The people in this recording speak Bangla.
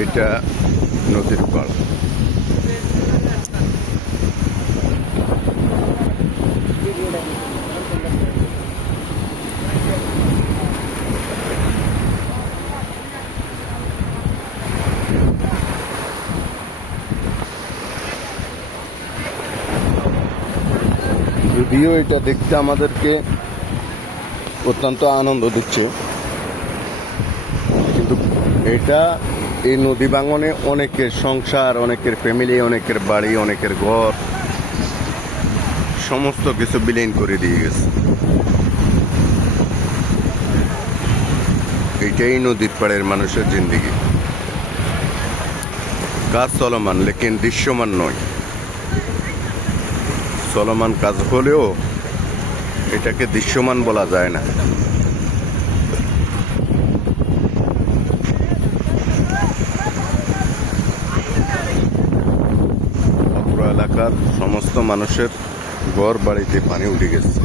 এটা নদীর পাড়। যদিও এটা দেখতে আমাদেরকে অত্যন্ত আনন্দ দিচ্ছে, কিন্তু এটা এই নদী ভাঙনে অনেকের সংসার, অনেকের ফ্যামিলি, অনেকের বাড়ি, অনেকের ঘর সমস্ত কিছু বিলীন করে দিয়ে গেছে। এইটাই নদীর পাড়ের মানুষের জিন্দেগি। কাজ চলমান, লেকিন দৃশ্যমান নয়। চলমান কাজ হলেও এটাকে দৃশ্যমান বলা যায় না। অত্র এলাকার সমস্ত মানুষের ঘর বাড়িতে পানি উঠে গেছে।